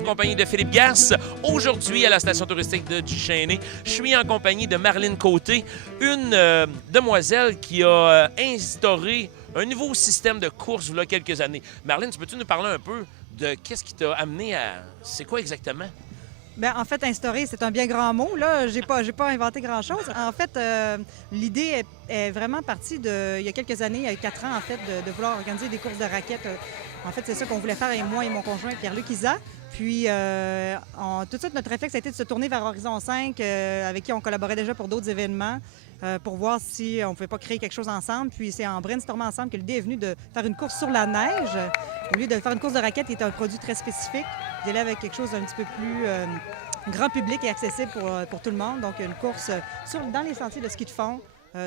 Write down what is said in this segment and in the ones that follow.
en compagnie de Philippe Gasse. Aujourd'hui, à la station touristique de Duchesnay, je suis en compagnie de Marlène Côté, une demoiselle qui a instauré un nouveau système de course il y a quelques années. Marlène, peux-tu nous parler un peu de qu'est-ce qui t'a amené à... C'est quoi exactement? Bien, en fait, instaurer, c'est un bien grand mot. Là, j'ai pas inventé grand-chose. En fait, l'idée est vraiment partie il y a quelques années, il y a 4 ans, en fait, de vouloir organiser des courses de raquettes. En fait, c'est ça qu'on voulait faire, et moi et mon conjoint Pierre-Luc Isa. Puis, tout de suite, notre réflexe a été de se tourner vers Horizon 5, avec qui on collaborait déjà pour d'autres événements, pour voir si on ne pouvait pas créer quelque chose ensemble. Puis, c'est en brainstormant ensemble que l'idée est venue de faire une course sur la neige. Au lieu de faire une course de raquettes, qui est un produit très spécifique, d'y aller avec quelque chose d'un petit peu plus grand public et accessible pour tout le monde. Donc, une course dans les sentiers de ski de fond.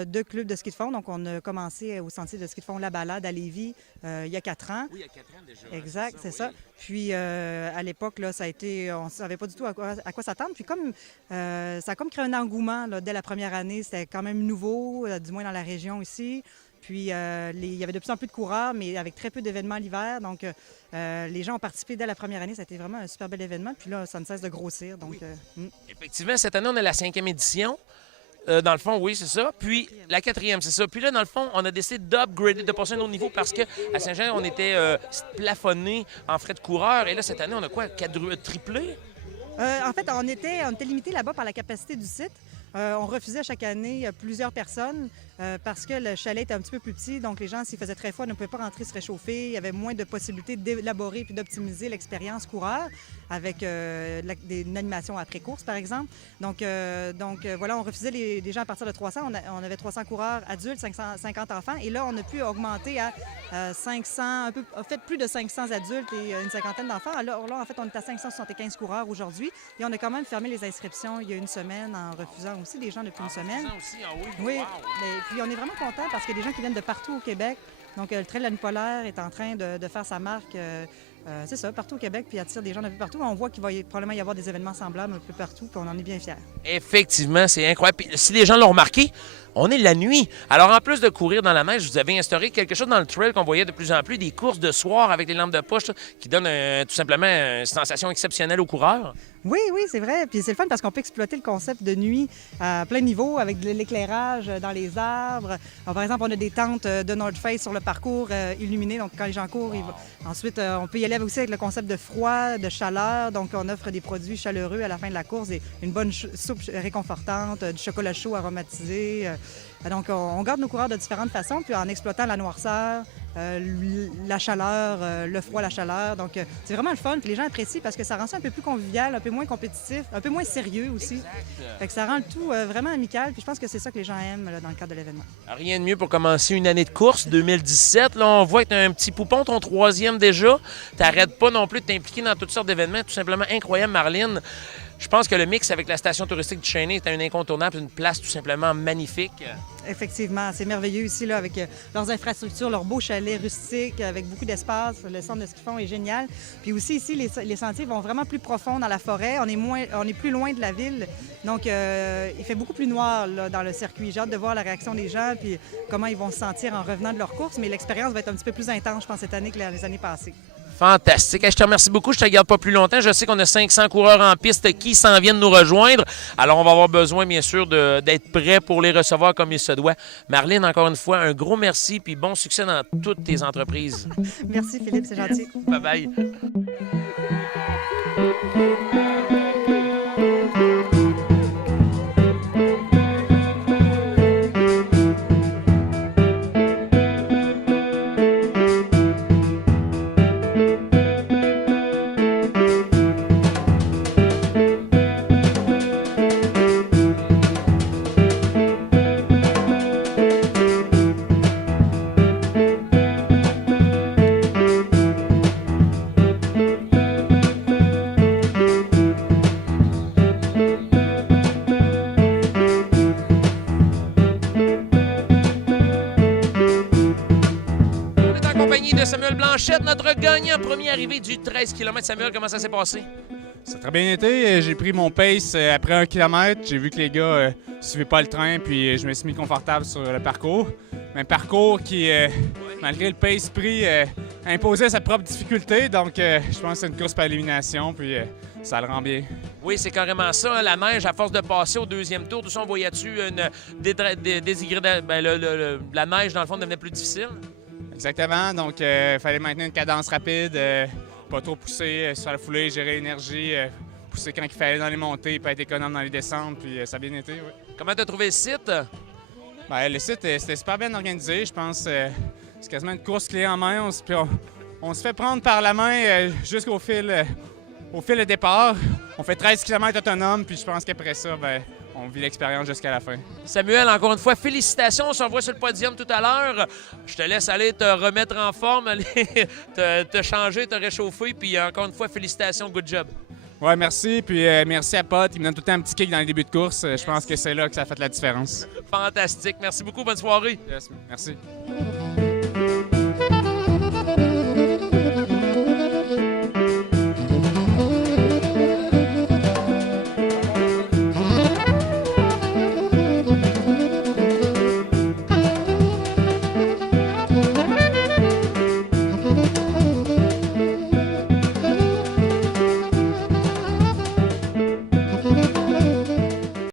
Deux clubs de ski de fond. Donc, on a commencé au sentier de ski de fond La Balade à Lévis il y a 4 ans. Oui, il y a 4 ans déjà. Exact, c'est ça. Puis, à l'époque, là, ça a été... On ne savait pas du tout à quoi s'attendre. Puis, comme ça a comme créé un engouement là, dès la première année, c'était quand même nouveau, du moins dans la région ici. Puis, il y avait de plus en plus de coureurs, mais avec très peu d'événements l'hiver. Donc, les gens ont participé dès la première année. Ça a été vraiment un super bel événement. Puis là, ça ne cesse de grossir. Donc, Effectivement, cette année, on a la 5e édition. Dans le fond, oui, c'est ça. Puis la 4e, c'est ça. Puis là, dans le fond, on a décidé d'upgrader, de passer à un autre niveau parce qu'à Saint-Jean, on était plafonné en frais de coureur. Et là, cette année, on a quoi? Triplé? En fait, on était limité là-bas par la capacité du site. On refusait chaque année plusieurs personnes parce que le chalet était un petit peu plus petit. Donc, les gens, s'il faisait très froid, ne pouvaient pas rentrer se réchauffer. Il y avait moins de possibilités d'élaborer puis d'optimiser l'expérience coureur avec une animation après-course, par exemple. Donc, voilà, on refusait les gens à partir de 300. On avait 300 coureurs adultes, 550 enfants. Et là, on a pu augmenter à 500, en fait, plus de 500 adultes et une cinquantaine d'enfants. Là, en fait, on est à 575 coureurs aujourd'hui. Et on a quand même fermé les inscriptions il y a une semaine en refusant aussi des gens depuis une semaine. Aussi, ah oui, Oui, wow. puis on est vraiment contents parce qu'il y a des gens qui viennent de partout au Québec. Donc, le Trail de la Nuit polaire est en train de faire sa marque, c'est ça, partout au Québec, puis attire des gens d'un peu partout. On voit qu'il va probablement y avoir des événements semblables un peu partout, puis on en est bien fiers. Effectivement, c'est incroyable. Puis, si les gens l'ont remarqué, on est la nuit. Alors, en plus de courir dans la neige, vous avez instauré quelque chose dans le trail qu'on voyait de plus en plus, des courses de soir avec les lampes de poche là, qui donnent tout simplement une sensation exceptionnelle aux coureurs. Oui, c'est vrai. Puis c'est le fun parce qu'on peut exploiter le concept de nuit à plein niveau avec de l'éclairage dans les arbres. Alors, par exemple, on a des tentes de North Face sur le parcours illuminées. Donc, quand les gens courent, ensuite, on peut y aller aussi avec le concept de froid, de chaleur. Donc, on offre des produits chaleureux à la fin de la course et une bonne soupe réconfortante, du chocolat chaud aromatisé. Donc, on garde nos coureurs de différentes façons, puis en exploitant la noirceur, la chaleur, le froid, la chaleur. Donc, c'est vraiment le fun. Puis les gens apprécient parce que ça rend ça un peu plus convivial, un peu moins compétitif, un peu moins sérieux aussi. Exact. Fait que ça rend le tout vraiment amical. Puis je pense que c'est ça que les gens aiment là, dans le cadre de l'événement. Rien de mieux pour commencer une année de course, 2017. Là, on voit que tu as un petit poupon, ton 3e déjà. Tu n'arrêtes pas non plus de t'impliquer dans toutes sortes d'événements. Tout simplement incroyable, Marlène. Je pense que le mix avec la station touristique du Chêne est un incontournable, une place tout simplement magnifique. Effectivement, c'est merveilleux ici là, avec leurs infrastructures, leurs beaux chalets rustiques, avec beaucoup d'espace. Le centre de ski de fond est génial. Puis aussi ici, les sentiers vont vraiment plus profond dans la forêt. On est plus loin de la ville. Donc, il fait beaucoup plus noir là, dans le circuit. J'ai hâte de voir la réaction des gens puis comment ils vont se sentir en revenant de leur course. Mais l'expérience va être un petit peu plus intense, je pense, cette année que les années passées. Fantastique. Je te remercie beaucoup. Je ne te garde pas plus longtemps. Je sais qu'on a 500 coureurs en piste qui s'en viennent nous rejoindre. Alors, on va avoir besoin, bien sûr, d'être prêts pour les recevoir comme il se doit. Marlène, encore une fois, un gros merci puis bon succès dans toutes tes entreprises. Merci, Philippe. C'est gentil. Bye-bye. De Samuel Blanchette, notre gagnant, premier arrivé du 13 km. Samuel, comment ça s'est passé? Ça a très bien été. J'ai pris mon pace après 1 km. J'ai vu que les gars ne suivaient pas le train, puis je me suis mis confortable sur le parcours. Mais un parcours qui, malgré le pace pris, imposer sa propre difficulté. Donc, je pense que c'est une course par élimination, puis ça le rend bien. Oui, c'est carrément ça. Hein. La neige, à force de passer au deuxième tour, tout ça, on voyait-tu la neige, dans le fond, devenait plus difficile? Exactement. Donc, il fallait maintenir une cadence rapide, pas trop pousser sur la foulée, gérer l'énergie, pousser quand il fallait dans les montées, pas être économe dans les descentes, puis ça a bien été, oui. Comment tu as trouvé le site? Bien, le site, c'était super bien organisé. Je pense c'est quasiment une course clé en main. On se fait prendre par la main jusqu'au fil de départ. On fait 13 km autonomes, puis je pense qu'après ça, ben, on vit l'expérience jusqu'à la fin. Samuel, encore une fois, félicitations. On se revoit sur le podium tout à l'heure. Je te laisse aller te remettre en forme, aller te changer, te réchauffer. Puis encore une fois, félicitations, good job. Ouais, merci. Puis merci à Pot. Il me donne tout le temps un petit kick dans les débuts de course. Je pense que c'est là que ça a fait la différence. Fantastique. Merci beaucoup. Bonne soirée. Yes, merci.